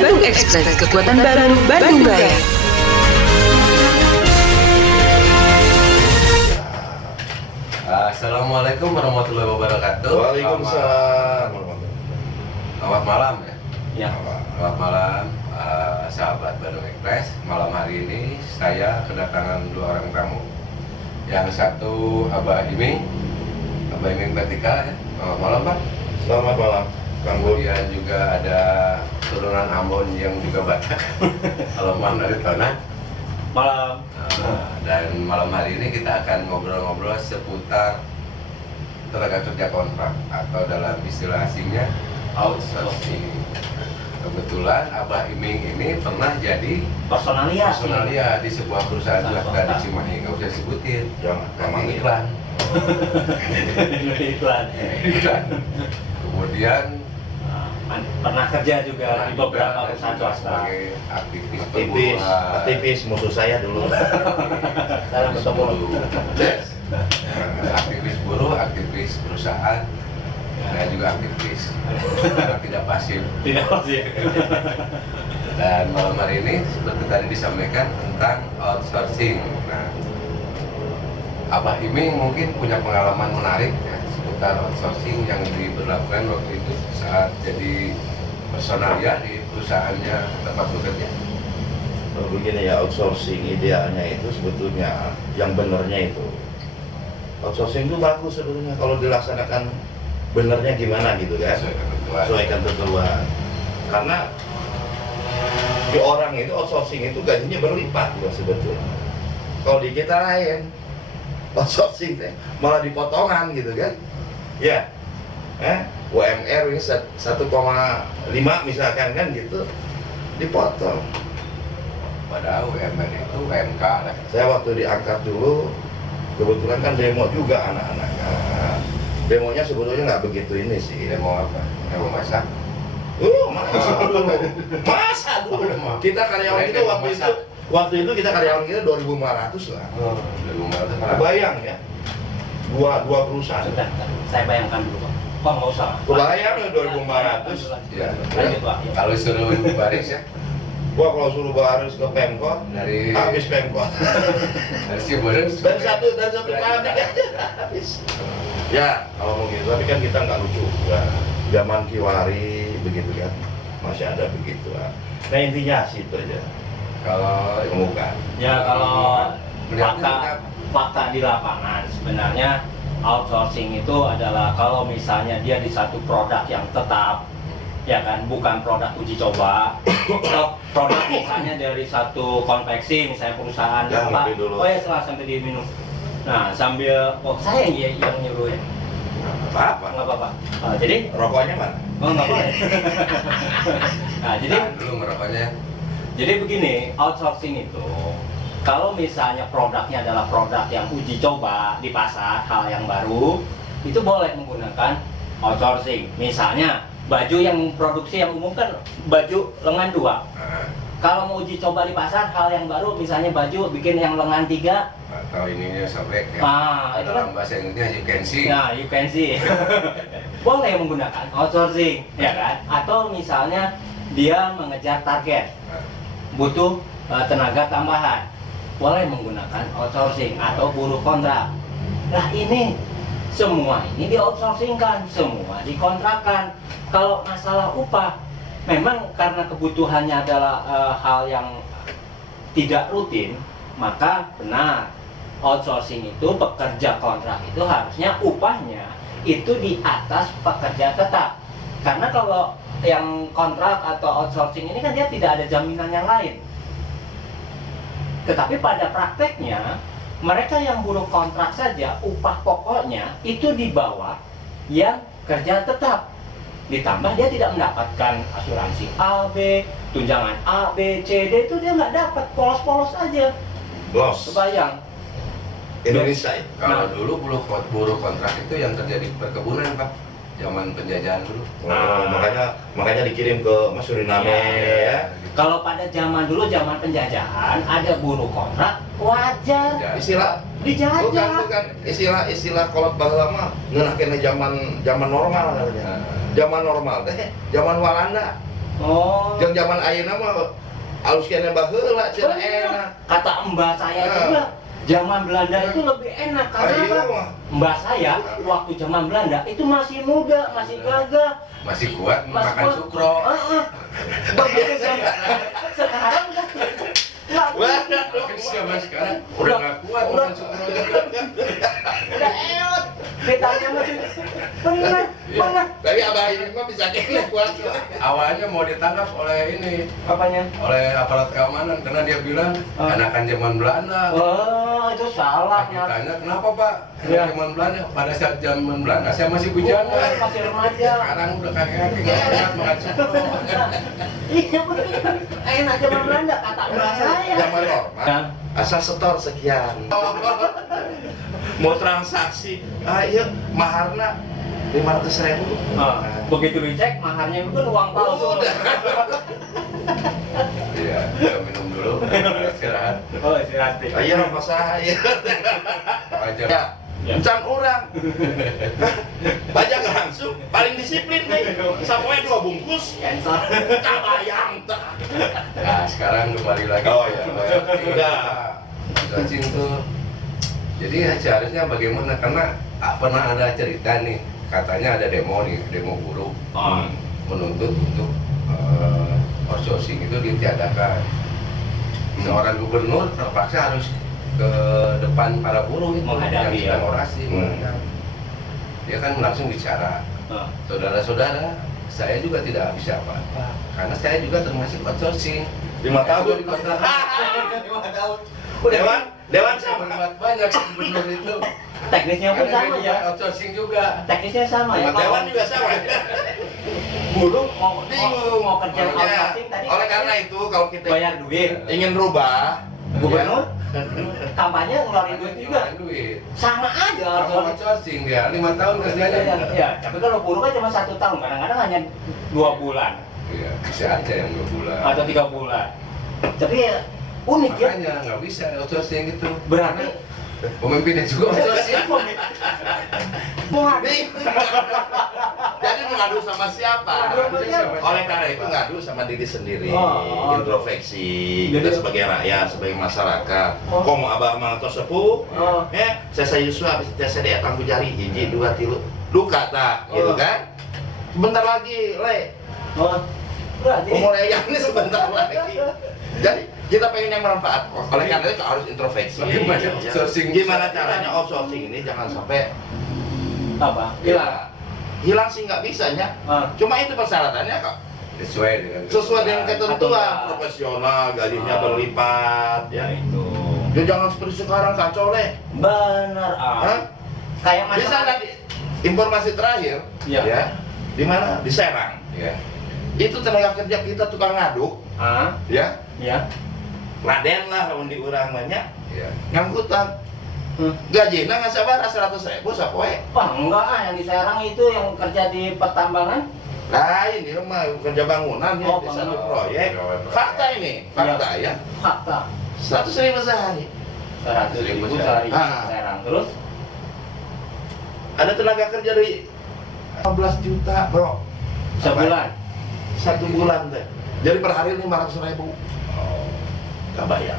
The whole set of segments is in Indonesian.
Bandung Express, kekuatan baru Bandung Raya. Assalamualaikum warahmatullahi wabarakatuh. Waalaikumsalam. Selamat malam ya. Ya. Selamat malam sahabat Bandung Express. Malam hari ini saya kedatangan dua orang tamu. Yang satu Abah Iming Bertika ya. Selamat malam Pak. Selamat malam, Kang Bud. Kemudian juga ada turunan Ambon yang juga Batak. Alaman dari Tanah. Malam. Dan malam hari ini kita akan ngobrol-ngobrol seputar tenaga kerja kontrak atau dalam istilah asingnya outsourcing. Kebetulan Abah Iming ini pernah jadi personalia di sebuah perusahaan swasta di Cimahi. Nggak usah sebutin, Jangan, nanti iklan. Iklan. Kemudian Pernah kerja juga di beberapa perusahaan swasta. sebagai aktivis Aktivis musuh saya dulu. Sekarang bertemu. aktivis buruh, aktivis perusahaan, dan juga aktivis tidak pasif. Tidak pasti. Dan malam hari ini seperti tadi disampaikan tentang outsourcing. Nah, Abah Iming mungkin punya pengalaman menarik ya, seputar outsourcing yang diberlakukan waktu itu saat jadi personalia di perusahaannya tempat bekerja. Begini ya, outsourcing idealnya itu sebetulnya yang benernya itu. Outsourcing itu bagus sebetulnya kalau dilaksanakan benernya gimana gitu kan. Sesuaikan ketentuan. Karena di orang itu outsourcing itu gajinya berlipat juga sebetulnya. Kalau di kita lain outsourcing malah dipotongan gitu kan. Ya. UMR ini 1,5 misalkan kan gitu dipotong. Padahal UMR itu UMK lah. Saya waktu diangkat dulu kebetulan kan demo juga anak-anaknya. Demonya sebetulnya nggak begitu ini sih. Demo apa? Demo masak? Masa dulu. Kita karyawan kita waktu itu kita karyawan kita 2.500 lah. Demo masak. Kebayang ya? Dua perusahaan. Sudah, saya bayangkan dulu Pak. Kok nggak usah? Kebayang ya 2.500. Ya. Lanjut Pak. Ya. Kalau suruh baris ya Gua kalau suruh baris ke Pemkot, dari habis Pemkot. Cibodas Dan satu pabrik aja habis. Ya, kalau mau gitu, tapi kan kita nggak lucu juga. Zaman Kiwari begitu kan, masih ada begitu kan. Nah intinya situ aja. kalau Kemukan. Ya kalau melihatnya fakta di lapangan sebenarnya outsourcing itu adalah kalau misalnya dia di satu produk yang tetap, ya kan, bukan produk uji coba. Kalau produk misalnya dari satu konveksi, misalnya perusahaan Ya, apa, ngopi dulu. oh ya setelah sampai diminum. Nah sambil, saya yang nyuruh ya, Apa? nggak apa-apa. Jadi, Rokoknya mana? oh nggak boleh. Nah jadi, Tahan dulu merokoknya. jadi begini, outsourcing itu kalau misalnya produknya adalah produk yang uji coba di pasar, hal yang baru, itu boleh menggunakan outsourcing. Misalnya baju yang produksi yang umum kan baju lengan 2. Nah, Kalau mau uji coba di pasar, hal yang baru, misalnya baju bikin yang lengan 3. atau ininya sobek ya. Nah, itu kan, Dalam bahasa Inggrisnya you can see. nah you can see. Boleh menggunakan outsourcing, ya kan? Atau misalnya dia mengejar target, butuh tenaga tambahan, boleh menggunakan outsourcing atau buruh kontrak. Nah ini semua ini di outsourcingkan, semua dikontrakkan. Kalau masalah upah, memang karena kebutuhannya adalah hal yang tidak rutin, maka benar outsourcing itu pekerja kontrak itu harusnya upahnya itu di atas pekerja tetap. Karena kalau yang kontrak atau outsourcing ini kan dia tidak ada jaminan yang lain. Tetapi pada prakteknya mereka yang buruh kontrak saja upah pokoknya itu di bawah yang kerja tetap. Ditambah dia tidak mendapatkan asuransi A, B, tunjangan A, B, C, D itu dia nggak dapat, polos-polos aja. Los. Kebayang. Indonesia ya. Kalau Nah. dulu buruh kontrak itu yang kerja di perkebunan Pak, zaman penjajahan dulu. Oh, makanya dikirim ke Suriname ya. Kalau pada zaman dulu, zaman penjajahan, ada buruh kontrak, wajar Ya. Istilah dijajah. bukan istilah kolot baheula mah ngeunah kene zaman normal katanya. Zaman normal teh zaman Walanda. Oh. Yang zaman ayeuna mah alus kena baheula cenah enak. Kata mbak saya juga, zaman Belanda itu lebih enak karena Iya, apa? mah. Mbak saya waktu zaman Belanda itu masih muda, masih gagah, Masih kuat masih makan kuat. sukro. Begitu sekarang udah nggak Tapi zaman sekarang udah nggak kuat makan sukro juga. udah eot. Ditanya masih benar, benar. Tapi abah ini mah bisa kena kuat. Awalnya mau ditangkap oleh ini, Apanya? oleh aparat keamanan karena dia bilang anakan zaman Belanda. Oh, itu salah. Nat. Ditanya kenapa Pak? Iya. Zaman Belanda. Pada saat zaman Belanda saya masih bujana. Masih remaja. Sekarang udah kakek-kakek nggak enak makan sukro. Iya benar. Enak zaman Belanda kata mbak saya. Zaman normal. Asal setor sekian. Mau transaksi, iya maharna 500.000. Begitu dicek maharnya itu kan uang palsu. Udah. Iya, kita minum dulu. Istirahat. Oh, istirahat. Ayo rumah saya. Aja. Ya, encan orang. Pajak langsung, paling disiplin nih. Sampai 2 bungkus. Cancel. Kabayang tak. Nah, sekarang kembali lagi. Oh, iya. Udah. Cacing tuh. Jadi seharusnya bagaimana? Karena pernah ada cerita nih, katanya ada demo nih, demo buruh menuntut untuk outsourcing itu ditiadakan. Seorang gubernur terpaksa harus ke depan para buruh itu Menghadapi, yang sedang ya. orasi, menghadapi. Dia kan langsung bicara, saudara-saudara, saya juga tidak bisa apa-apa, karena saya juga termasuk outsourcing. 5 tahun. Di kota. 5 tahun. Dewan sama. Berbuat banyak sih gubernur itu. Teknisnya pun Karena sama dia ya. outsourcing juga. Teknisnya sama ya. Dewan juga sama. Buruh mau Bingung. kerja outsourcing tadi. Oleh karena itu kalau kita bayar duit. ingin rubah, Gubernur kampanye ngeluarin duit juga. Ngeluarin duit. Sama aja Kalau outsourcing. outsourcing dia 5 tahun kerjanya. Ya, tapi kalau buruh kan cuma 1 tahun, kadang-kadang hanya 2 bulan Iya, bisa aja yang 2 bulan. atau 3 bulan. Tapi ya unik ya. Makanya nggak bisa outsourcing itu. Berarti Pemimpinnya juga outsourcing. Nih. Jadi mengadu sama siapa? Oleh karena itu ngadu sama diri sendiri, Oh. introspeksi. Jadi- Kita sebagai rakyat, sebagai masyarakat. Oh. Kok mau abah mang tos sepuh? Oh. Saya Yusuf habis saya datang ku jari 1, 2, 3. Duka tak, gitu Oh. kan? Sebentar lagi, Le. Oh, berarti Umur yang ini sebentar lagi. Jadi kita pengen yang bermanfaat. Oleh karena itu harus introspeksi. Bagaimana Ya. outsourcing? Gimana caranya outsourcing ini jangan sampai apa? hilang. Hilang sih nggak bisanya. Cuma itu persyaratannya kok. Sesuai Sesuai dengan ketentuan Aturan. profesional, gajinya berlipat, ya. itu. Ya jangan seperti sekarang kacau Le. Benar Hah? Kayak Bisa masalah. tadi informasi terakhir, Iya. ya. Di mana? Di Serang. Ya. Itu tenaga kerja kita tukang ngaduk, ya. Ya. Raden lah lamun di urang banyak. Ya. Ngangkutan. Gajinya nggak sabar 100.000 sapoe. Wah, enggak yang di Serang itu yang kerja di pertambangan. Lain dia mah kerja bangunan ya, Oh, di satu bangunan. proyek. Pegawai proyek. Fakta ini, fakta ya. Fakta. 100.000 sehari. 100.000 sehari Ah. Serang. Terus Ada tenaga kerja dari 15 juta, bro. sebulan. 1 bulan teh. Jadi per hari 500.000. Gak bayar.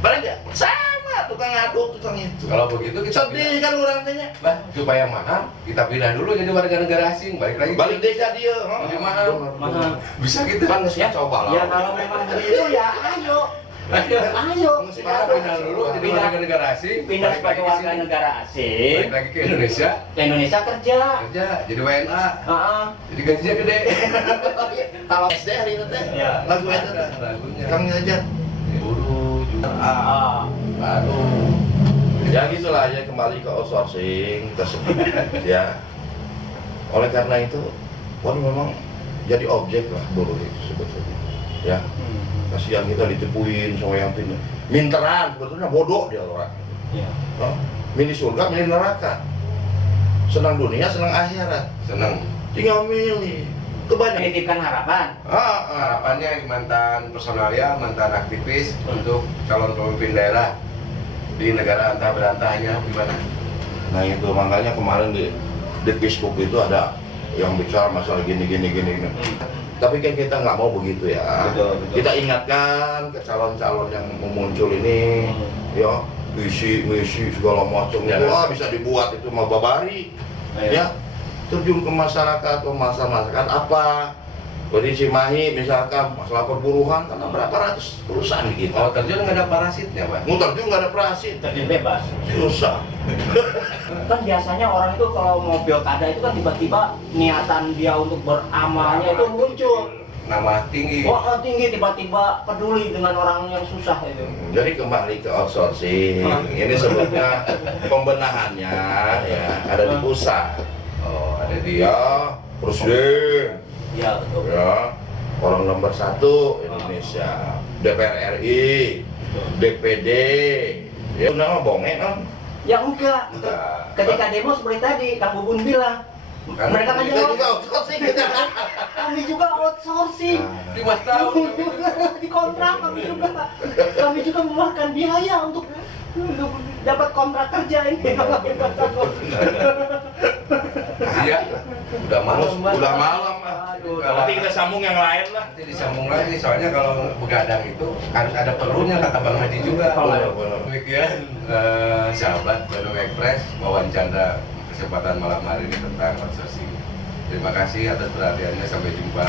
Paling dia sama tukang ngaduk, tukang itu. Kalau begitu kita Sedih kan orang tanya. Bah, supaya mahal, kita pindah dulu jadi warga negara asing, balik lagi. Balik desa dia. Jadi mahal. Mahal. Bisa gitu. Kan nggak coba lah. Ya kalau memang begitu ya ayo. Ayo. Kita pindah dulu jadi warga negara asing, Pindah balik lagi sebagai ke warga sini. negara asing. Balik lagi ke Indonesia, Ke Indonesia kerja. kerja jadi WNA, Heeh. jadi gajinya gede. Kalau SD hari itu teh, Ya. lagu itu teh. Lagunya. Kang aja. Buru juga. Ah. Aduh. Ya gitulah ya, kembali ke outsourcing tersebut ya. Oleh karena itu, waduh memang jadi objek lah buruh itu sebetulnya. Ya, kasihan kita ditipuin sama yang pindah. Minteran sebetulnya bodoh dia orang. Ya. Oh, milih surga, milih neraka. Senang dunia, senang akhirat. Seneng. Tinggal milih. Kebanyakan. Menitipkan harapan. Harapannya mantan personalia, mantan aktivis untuk calon pemimpin daerah di negara antah berantahnya gimana? Nah itu makanya kemarin di Facebook itu ada yang bicara masalah gini. Tapi kan kita nggak mau begitu ya. Betul. Kita ingatkan ke calon-calon yang muncul ini, ya misi segala macam Ya, itu bisa dibuat itu mau babari, ya terjun ke masyarakat, masyarakat apa? Jadi Cimahi misalkan masalah perburuan karena berapa ratus perusahaan di Oh, kita. terjun nggak ada parasitnya, Pak? Mau terjun nggak ada parasit, Terjun bebas. susah. Kan biasanya orang itu kalau mau pilkada itu kan tiba-tiba niatan dia untuk beramalnya itu muncul. Nama tinggi. Wah, tinggi tiba-tiba peduli dengan orang yang susah itu. Jadi kembali ke outsourcing, ini sebetulnya pembenahannya ya ada di pusat. Oh, ada di. Ya, presiden, Ya betul. ya orang nomor 1 Indonesia, DPR RI, DPD, ya nama bonge kan? Ya enggak. Enggak. Ketika demo seperti tadi Kang Bubun bilang, Kan mereka kan Kita juga outsourcing kita. kami juga outsourcing. 5 tahun. Dikontrak kami juga mengeluarkan biaya untuk dapat kontrak kerja ini. Iya. Udah malam, Pak. Udah malam lah. Aduh, Nanti kita sambung yang lain lah. Nanti disambung lagi, soalnya kalau begadang itu harus ada perlunya, kata Bang Haji juga. Benar. Demikian sahabat Bandung Express wawancara kesempatan malam hari ini tentang outsourcing. Terima kasih atas perhatiannya, sampai jumpa.